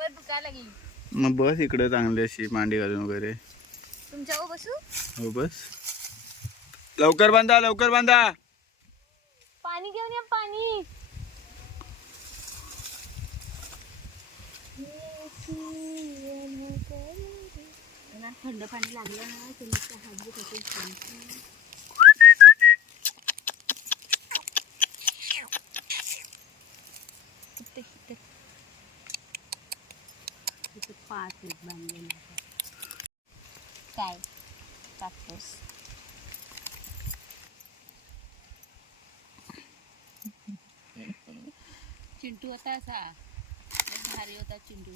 कंबर दुखायला लागली. मग बस इकडे चांगली अशी मांडी घालून वगैरे. तुमच्या बसू? हो बस. लवकर बांधा लवकर बांधा. पाणी घेऊन या पाणी. थंड पाणी लागलं ना ते नुसतं हात आहेत बांधलेले काय? टाकतोस चिंटू होता असा. भारी होता चिंटू.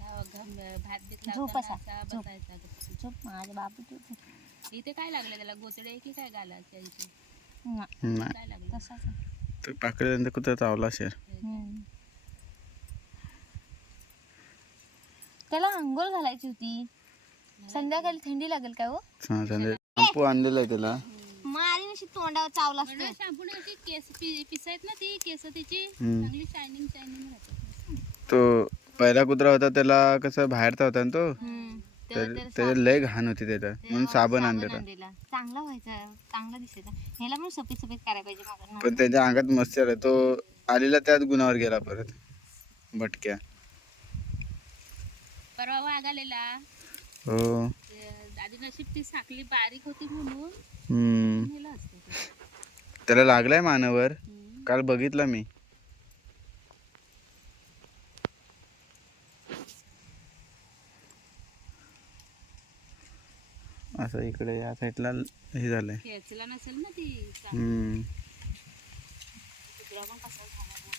हा भात बीत झोप लावताना असा, असा झोप. बसायचा. झोप माझा बाबू तू इथे काय लागलं त्याला? गोचडे की काय घालायचं इथे नाही. काय लागलं? तसाच तर पाकडे कुठं चावला शेर त्याला अंघोळ घालायची होती. संध्याकाळी थंडी लागेल काय हो? शॅम्पू आणलेला आहे त्याला. मारी अशी तोंडावर चावला म्हणून शॅम्पूने अशी केस पिसायत ना ती केस तिची. चांगली शायनिंग शायनिंग राहते. तो पहिला कुत्रा होता त्याला कसं बाहेरचा होता ना तो? त्याच्या लय घाण होती त्याचा म्हणून साबण आणलेला. चांगला व्हायचा चांगला दिसायचा. ह्याला पण सफेद सफेद करायला पाहिजे. पण त्याच्या अंगात मस्ती आला. तो आलेला त्याच गुणावर गेला परत. भटक्या परवा वाघ आलेला हो आधी नशीब ती साखली बारीक होती म्हणून हम्म नेलं असतं ते. त्याला लागलाय मानावर हम्म. काल बघितला मी असं इकडे या साईडला हे झालंय खेचला नसेल ना ती. हम्म कुत्रा पण कसा झाला ना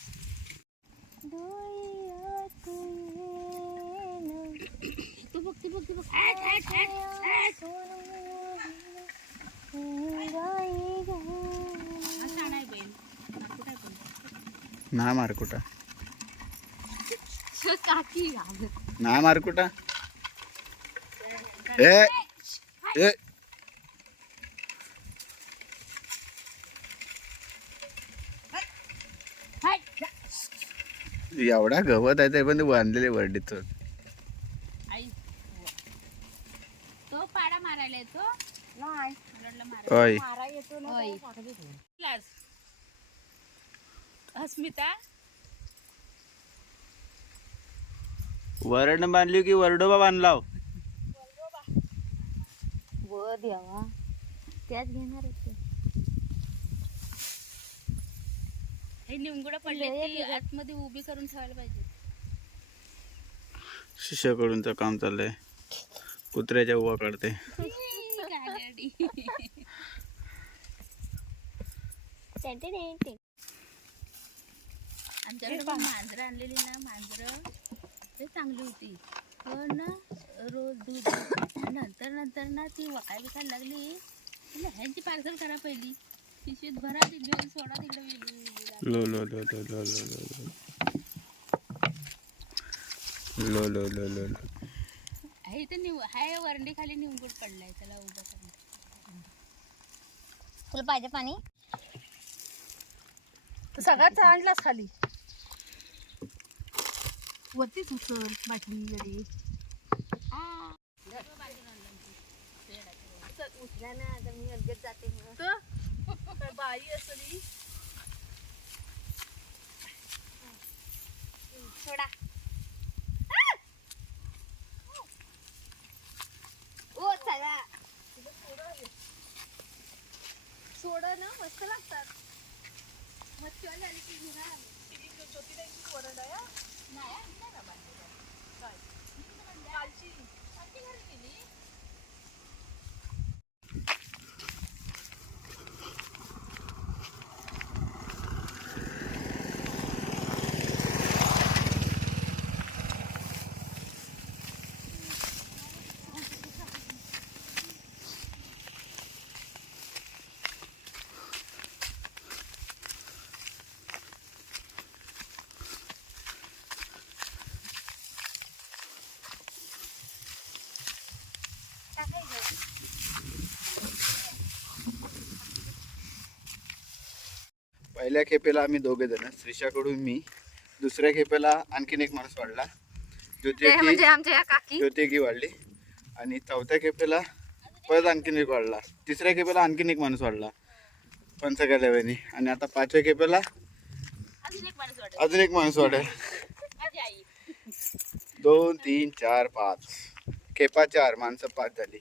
बघ ती बघ ती बघ ऍट, ऍट, ऍट, ऍट. हा शाणा आहे बहीण कुठे आहे पण ना मारकुटा ना मारकुटा ए ए. एवढा गवत आहे ते पण ते बांधलेले वर्डीत होय. अस्मिता? वरण बांधली की वरडोबा बांधला हो. व देवा. त्याच घेणार हे निमगुडा पडले ती आतमध्ये उभी करून ठेवायला पाहिजे. शिष्याकडूनच काम चाललंय. कुत्र्याच्या उभा काढते. आमच्याकडे मांजरं आणलेली ना मांजरं. ते चांगली होती. पण ना रोज दूध नंतर नंतर ना ती वकाय विकायला लागली. म्हणलं, ह्यांची पार्सल करा पहिली पिशवीत भरा ती घेऊन सोडा तिकडे. लो लो लो लो लो लो लो लो. लो लो लो लो आहे इथे निव हाय वरंडी खाली निवगुड पडलाय. त्याला उभं करून तुला पाहिजे पाणी? सगळ्यात आणलाच खाली. वरतीच उचल बाटली गडी उठला ना आता मी अर्ध्यात जाते काय बाई असली? सोडा. ओ चला. सोड ना मस्त लागतात. मच्छी झाली की घेणार आम्ही तिने ज्योती त्यांची कोरड आहे. नाही आणणार बांधली कालची कालची घरी गेली. पहिल्या खेपेला आम्ही दोघे जण श्रीषाकडून मी. दुसऱ्या खेपेला आणखीन एक माणूस वाढला. ज्योती म्हणजे एकी आमच्या या काकी. ज्योती एकी वाढली. आणि चौथ्या खेपेला परत आणखीन एक वाढला. तिसऱ्या खेपेला आणखीन एक माणूस वाढला. पंचकाल्यावानी आणि आता पाचव्या खेपेला अजून एक माणूस वाढेल. दोन तीन चार पाच. खेपा चार माणसं पाच झाली.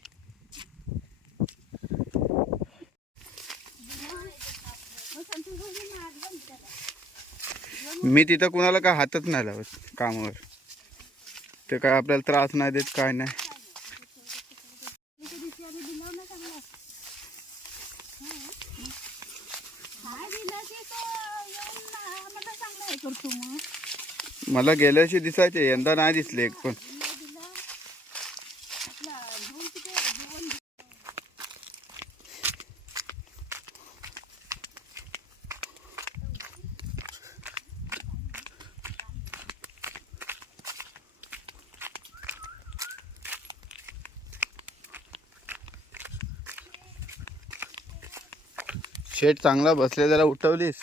मी तिथं कुणाला काय हातच नाही लावत कामावर? ते काय आपल्याला त्रास नाही देत काय नाही. मला गेल्याशी दिसायचे यंदा नाही दिसले एक पण. शेट चांगला बसले जरा उठवलीस.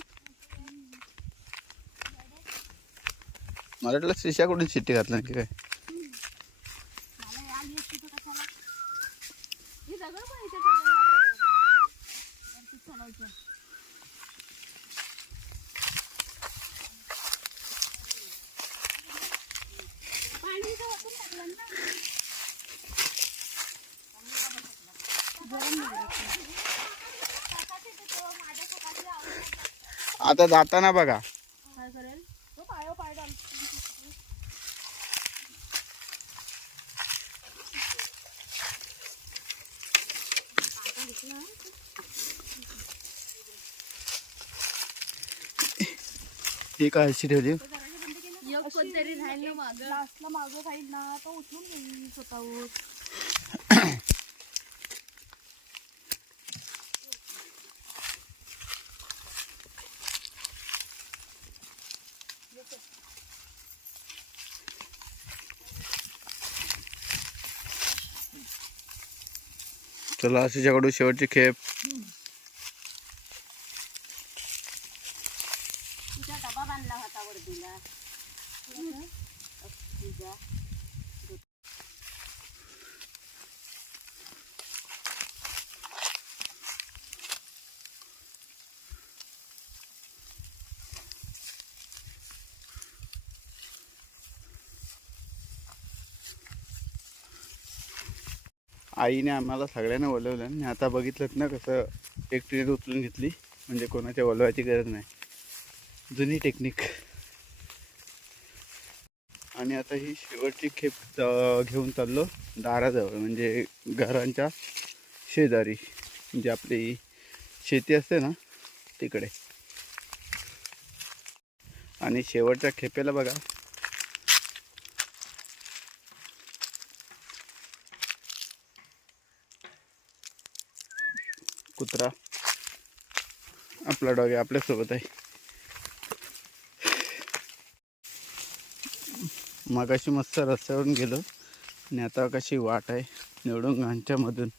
मला वाटलं शिष्याकडून शिट्टी घातलं की काय मला आली असती तर कशाला हे सगळं पण इथे ठेवलेलं आहे. वरती चालायचं. पाणी इथं वरतून टाकलं ना. गरम नाही लागत. आता जाताना बघा. काय करेल? तो पायो पाय घाल. ही काय अशी ठेवली? एक कोणतरी राहिलं मागं. लास्टला मागं राहील ना तो उचलून घेईल स्वतःहून. चला अशीच्याकडून शेवटची खेप. तिचा डबा बांधला होता आईने आम्हाला सगळ्यांना ओलवलं आणि आता बघितलं ना कसं एकटीने उचलून घेतली म्हणजे कोणाच्या ओलवायची गरज नाही. जुनी टेक्निक आणि आता ही शेवटची खेप घेऊन चाललो दाराजवळ म्हणजे घरांच्या शेजारी जी आपली शेती असते ना तिकडे. आणि शेवटच्या खेपेला बघा कुत्रा. आपला डॉग आहे आपल्यासोबत आहे. मगाशी मस्त रस्त्यावरून गेलो आणि आता कशी वाट आहे निवडून घांच्यामधून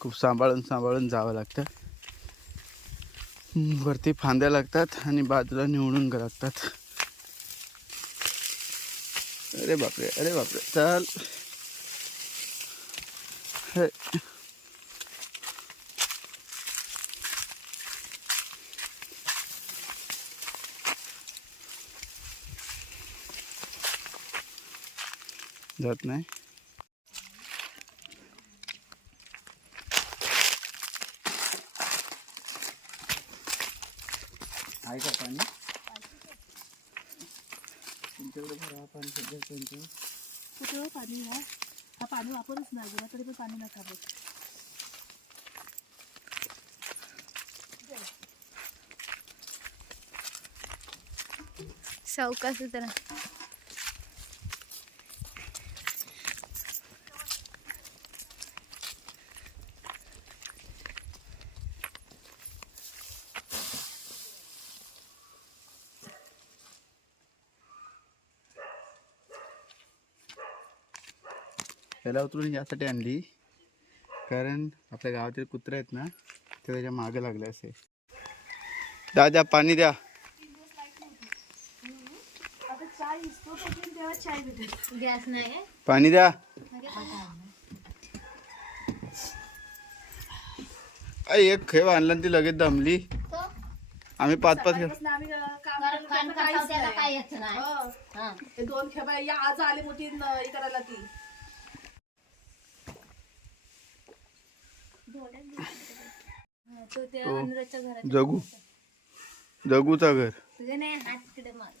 खूप सांभाळून सांभाळून जावं लागतं. वरती फांद्या लागतात आणि बाजूला निवडून लागतात. अरे बापरे अरे बापरे. चल. जात नाही. आहे का पाणी? तुमच्याकडे भरा पाणी सध्या त्यांचं कुठे हो पाणी हा पाणी वापरच नाही गेला तरी पण सावकाश जरा. त्याला उतरून यासाठी आणली. कारण आपल्या गावातील कुत्रे आहेत ना ते त्याच्यामागे लागले असे. द्या द्या पाणी द्या. पाणी द्या. आई, एक खेळ आणला आणि ती लगेच दमली. आम्ही पाच पाच खेळ हो. हा. ते दोन या आज आली मोठी करायला ती. तो त्या तो. अनुराच्या घरात जगू. जगूचा घर. तुझे नाही हात तिकडे मार.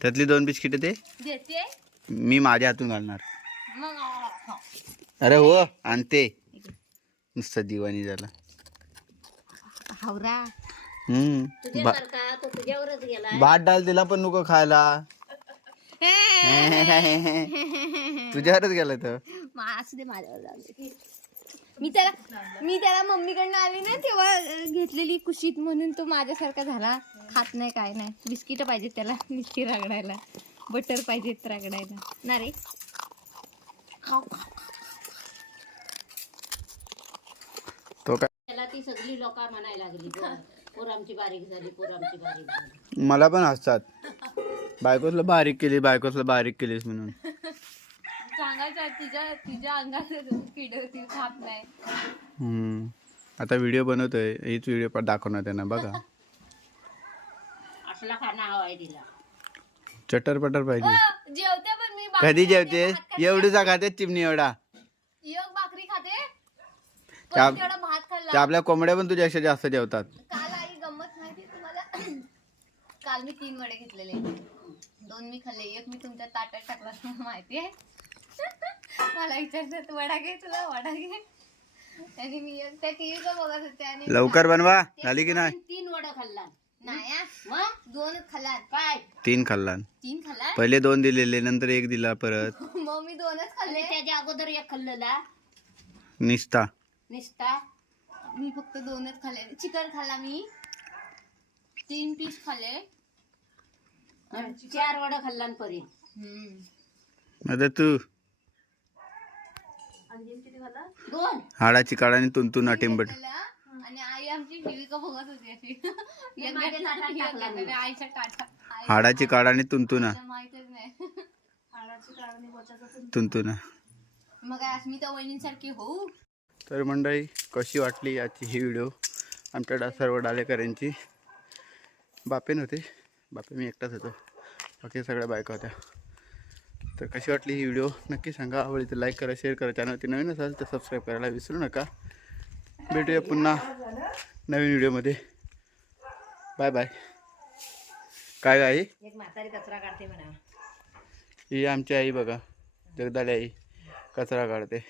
त्यातली दोन बिस्किट ते? देते. मी माझ्या हातून घालणार. मग हा. अरे हो आणते. नुसतं दिवाणी झाला. हावरा. हम्म. बा- भात डाल दिला पण नको खायला. तुझ्यावरच गेला तर मा- असू दे माझ्यावर जाऊ दे. मी त्याला मी त्याला मम्मीकडनं आली ना तेव्हा अं, घेतलेली कुशीत म्हणून तो माझ्यासारखा झाला. खात नाही काय नाही. बिस्किट पाहिजे त्याला. मिस्टी रगडायला. बटर पाहिजेत रगडायला. ना रे. तो काय त्याला ती सगळी लोक म्हणायला लागली. पोरामची बारीक झाली पोरामची बारीक झाली. मला पण हसतात. बायकोसला बारीक केली बायकोसला बारीक केलीस म्हणून. सांगायचं तिच्या तिच्या अंगात किड ती खात नाही. हम्म. आता व्हिडिओ बनवतोय हीच व्हिडिओ दाखवणार त्यांना बघा. असला खाना हवाय तिला? चटर पटर पाहिजे जेवते पण मी कधी जेवते? एवढीचा खाते चिमणी एवढा. एक भाकरी खाते त्या- पण तेवढा भात खाल्ला. त्या आपल्या कोंबड्या पण तुझ्यापेक्षा जास्त जेवतात आई गंमत माहिती तुम्हाला काल मी तीन वडे घेतलेले दोन मी खाल्ले एक मी तुमच्या ताटात टाकला माहिती आहे मला विचारतात वडा घे तुला वडा घे. आणि मी एक त्या टीव्हीचं बघत होते आणि लवकर बनवा झाली की नाही? तीन वडा खाल्ला नाही हा. मग? दोनच खाल्ला काय? तीन खाल्ला तीन खाल्ला पहिले दोन दिलेले नंतर एक दिला परत. मग मी दोनच खाल्ले. त्याच्या अगोदर एक खाल्लेला. निसता. निसता. मी फक्त दोनच खाल्ले. चिकन खाल्ला मी. तीन पीस खाल्ले. चार वडा खाल्ला परी. आता तू दोन. हाडाची काढ आणि तुंतून आई आमची टीव्ही का बघत होती. अशी ताटात टाकला. मी. आईच्या हाडाची तुंतुना माहितच नाही. हाडाची काढणी बोचाचं तून तुंतुना मग काय अस्मिता वहिनीसारखी होऊ? तर मंडळी कशी वाटली आजची ही व्हिडिओ? आमच्या डा सर्व डालेकरांची बापेन होते. बापे मी एकटाच होतो बाकी सगळ्या बायका होत्या. तर कशी वाटली ही व्हिडिओ नक्की सांगा. आवडली तर लाईक करा शेअर करा. चॅनलवरती नवीन असाल तर सबस्क्राईब करायला विसरू नका. भेटूया पुन्हा नवीन व्हिडिओमध्ये बाय बाय काय आई? एक म्हातारी कचरा काढते म्हणा. ही आमची आई बघा. जगदाली आई. कचरा काढते.